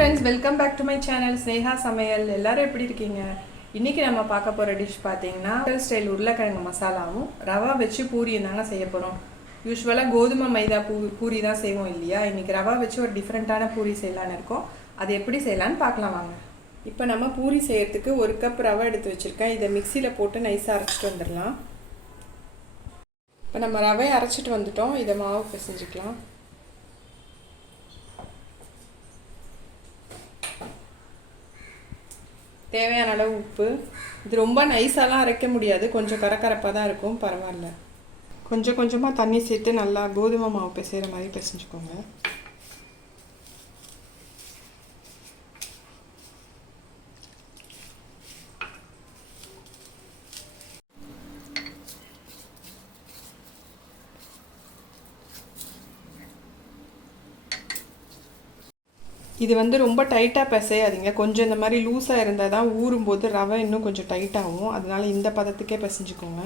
friends, welcome back to my channel Sneha Samayal. எல்லாரும் எப்படி இருக்கீங்க? இன்னைக்கு நம்ம பார்க்க போற டிஷ் பாத்தீங்கன்னா ஹோட்டல் ஸ்டைல் உருளைக்கிழங்கு மசாலாவும் ரவா வச்சு பூரி தாங்க செய்ய போறோம். யூசுவலா கோதுமை மைதா பூரி தான் செய்வோம் இல்லையா? இன்னைக்கு ரவா வச்சு ஒரு டிஃபரெண்டான பூரி செய்யலாம்னு இருக்கோம். அது எப்படி செய்யலாம்னு பார்க்கலாம் வாங்க. இப்போ நம்ம பூரி செய்யறதுக்கு 1 கப் ரவை எடுத்து வச்சிருக்கேன். இதை மிக்ஸில போட்டு நைஸா அரைச்சிட்டு வந்துடலாம். இப்போ நம்ம ரவையை அரைச்சிட்டு வந்துட்டோம். இதை மாவு பிசைஞ்சிக்கலாம். தேவையான அளவு உப்பு. இது ரொம்ப நைஸாலாம் அரைக்க முடியாது, கொஞ்சம் கரகரப்பாக தான் இருக்கும், பரவாயில்ல. கொஞ்சம் கொஞ்சமாக தண்ணி சேர்த்து நல்லா கோதுமை மாவு பிசைகிற மாதிரி பிசைஞ்சுக்கோங்க. இது ரொம்ப டைட்டாக பிசையாதீங்க, கொஞ்சம் இந்த மாதிரி லூஸாக இருந்தால் தான் ஊறும்போது ரவை இன்னும் கொஞ்சம் டைட்டாகும். அதனால இந்த பதத்துக்கே பிசைஞ்சுக்கோங்க.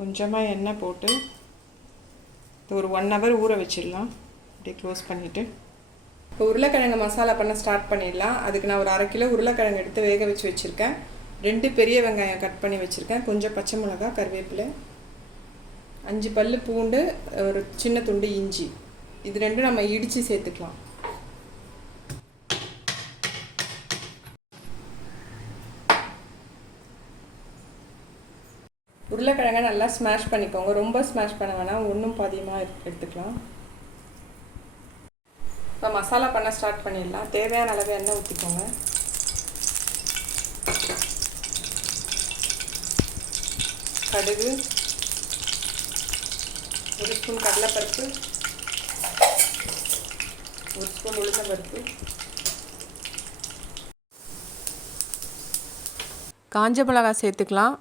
கொஞ்சமாக எண்ணெய் போட்டு ஒரு 1 ஹவர் ஊற வச்சிடலாம். அப்படியே க்ளோஸ் பண்ணிவிட்டு இப்போ உருளைக்கிழங்கு மசாலா பண்ண ஸ்டார்ட் பண்ணிடலாம். அதுக்கு நான் ஒரு 1/2 கிலோ உருளைக்கிழங்கு எடுத்து வேக வச்சு வச்சுருக்கேன். 2 பெரிய வெங்காயம் கட் பண்ணி வச்சுருக்கேன். கொஞ்சம் பச்சை மிளகா, கருவேப்பிலை, 5 பல்லு பூண்டு, ஒரு சின்ன துண்டு இஞ்சி. இது 2 நம்ம இடித்து சேர்த்துக்கலாம். உருளைக்கிழங்கை நல்லா ஸ்மாஷ் பண்ணிக்கோங்க. ரொம்ப ஸ்மாஷ் பண்ண வேணாம், ஒன்றும் பாதியமாக எடுத்துக்கலாம். இப்போ மசாலா பண்ண ஸ்டார்ட் பண்ணிடலாம். தேவையான அளவு எண்ணெய் ஊற்றிக்கோங்க. கடுகு, 1 ஸ்பூன் கடலைப்பருப்பு, 1 ஸ்பூன் உளுந்தம்பருப்பு, காஞ்ச மிளகாய் சேர்த்துக்கலாம்.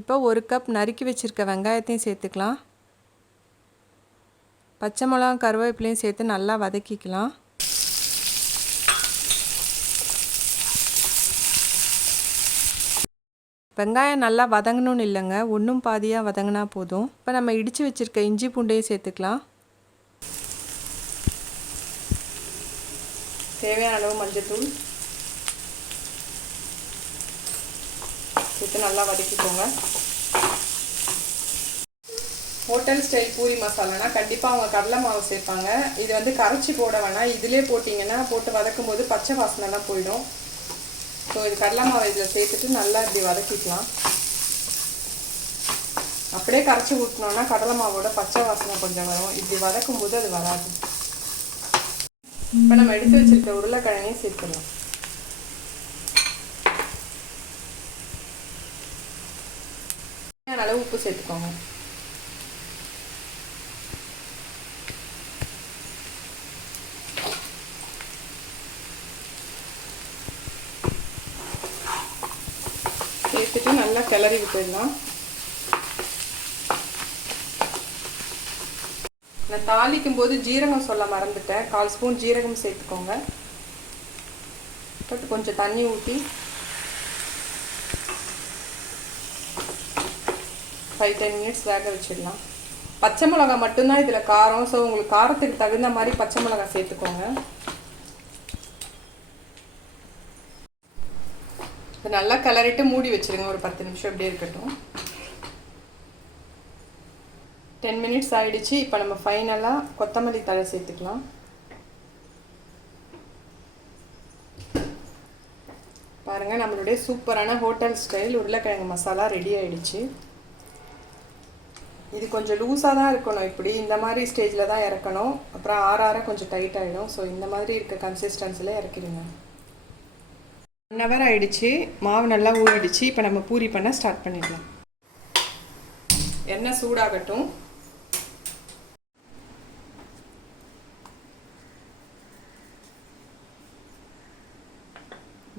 இப்போ 1 கப் நறுக்கி வச்சுருக்க வெங்காயத்தையும் சேர்த்துக்கலாம். பச்சை மிளகா, கருவேப்பிலையும் சேர்த்து நல்லா வதக்கிக்கலாம். வெங்காயம் நல்லா வதங்கணும்னு இல்லைங்க, ஒன்றும் பாதியாக வதங்கினா போதும். இப்போ நம்ம இடித்து வச்சுருக்க இஞ்சி பூண்டையும் சேர்த்துக்கலாம். தேவையான அளவு மஞ்சள்தூள் சேர்த்து நல்லா வதக்கிக்கோங்க. ஹோட்டல் ஸ்டைல் பூரி மசாலானா கண்டிப்பாக அவங்க கடலை மாவு சேர்ப்பாங்க. இது கரைச்சி போட வேணாம், இதிலே போட்டிங்கன்னா போட்டு வதக்கும் போது பச்சை வாசனைலாம் போயிடும். ஸோ இது கடலை மாவு இதில் சேர்த்துட்டு நல்லா இப்படி வதக்கிக்கலாம். அப்படியே கரைச்சி ஊற்றினோன்னா கடலை மாவோட பச்சை வாசனை கொஞ்சம் வரும். இப்படி வதக்கும் போது அது வராது. இப்போ நம்ம எடுத்து வச்சிருக்க உருளைக்கிழங்கையும் சேர்த்துடலாம். அளவு உப்பு சேர்த்துக்கோங்க. சேர்த்துட்டு நல்லா கிளறி விட்டுடலாம். நான் தாளிக்கும் போது ஜீரகம் சொல்ல மறந்துட்டேன். 1/4 ஸ்பூன் ஜீரகம் சேர்த்துக்கோங்க. போட்டு கொஞ்சம் தண்ணி ஊற்றி 5-10 மினிட்ஸ் வேக வச்சிடலாம். பச்சை மிளகா மட்டும்தான் இதில் காரம். ஸோ உங்களுக்கு காரத்துக்கு தகுந்த மாதிரி பச்சை மிளகா சேர்த்துக்கோங்க. நல்லா கிளறிட்டு மூடி வச்சிருங்க. ஒரு 10 நிமிஷம் இப்படியே இருக்கட்டும். 10 மினிட்ஸ் ஆயிடுச்சு. இப்போ நம்ம ஃபைனலாக கொத்தமல்லி தழை சேர்த்துக்கலாம். பாருங்கள், நம்மளுடைய சூப்பரான ஹோட்டல் ஸ்டைல் உருளைக்கிழங்கு மசாலா ரெடி ஆயிடுச்சு. இது கொஞ்சம் லூஸாக தான் இருக்கணும். இப்படி இந்த மாதிரி ஸ்டேஜில் தான் இறக்கணும். அப்புறம் ஆற கொஞ்சம் டைட் ஆகிடும். ஸோ இந்த மாதிரி இருக்க கன்சிஸ்டன்சியில் இறக்கிடுங்க. 1 ஹவர் ஆயிடுச்சு. மாவு நல்லா ஊறிடுச்சு. இப்போ நம்ம பூரி பண்ண ஸ்டார்ட் பண்ணிடலாம். எண்ணெய் சூடாகட்டும்.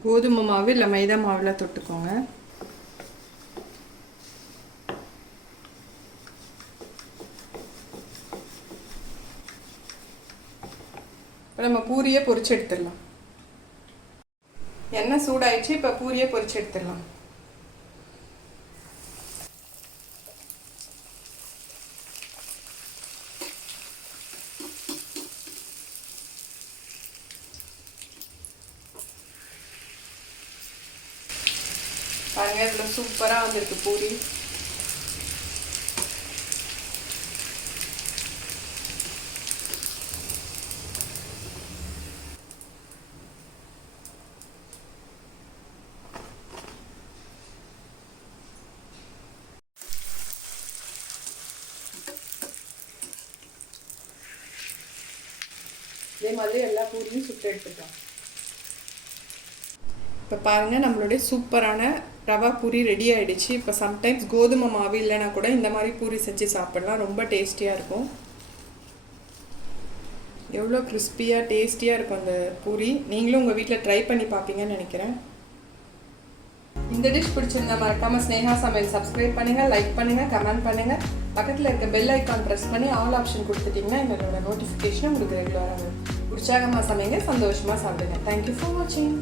கோதுமை மாவு இல்லை மைதா மாவில் தொட்டுக்கோங்க. நம்ம பூரியை பொரிச்சு எடுத்துடலாம். எண்ணெய் சூடாயிடுச்சு. இப்போ பூரியை பொரிச்சு எடுத்துடலாம். பாருங்க, இவ்வளோ சூப்பராக வந்திருக்கு பூரி. இதே மாதிரி எல்லா பூரியும் சுட்டு எடுத்துக்கலாம். இப்போ பாருங்கள், நம்மளுடைய சூப்பரான ரவா பூரி ரெடி ஆகிடுச்சு. இப்போ சம்டைம்ஸ் கோதுமை மாவு இல்லைன்னா கூட இந்த மாதிரி பூரி செஞ்சு சாப்பிட்லாம். ரொம்ப டேஸ்டியாக இருக்கும். எவ்வளோ கிறிஸ்பியாக டேஸ்டியாக இருக்கும் அந்த பூரி. நீங்களும் உங்கள் வீட்டில் ட்ரை பண்ணி பார்ப்பீங்கன்னு நினைக்கிறேன். இந்த டிஷ் பிடிச்சிருந்தா மறக்காமல் ஸ்னேகா சமையல் சப்ஸ்கிரைப் பண்ணுங்கள், லைக் பண்ணுங்கள், கமெண்ட் பண்ணுங்கள். பக்கத்தில் இருக்க பெல் ஐக்கான் ப்ரெஸ் பண்ணி ஆல் ஆப்ஷன் கொடுத்துட்டிங்கன்னா என்னோட நோட்டிஃபிகேஷன் உங்களுக்கு ரெகுலராக வரும். உற்சாகமாக சமைங்க, சந்தோஷமாக சாப்பிடுங்க. தேங்க்யூ ஃபார் வாட்சிங்.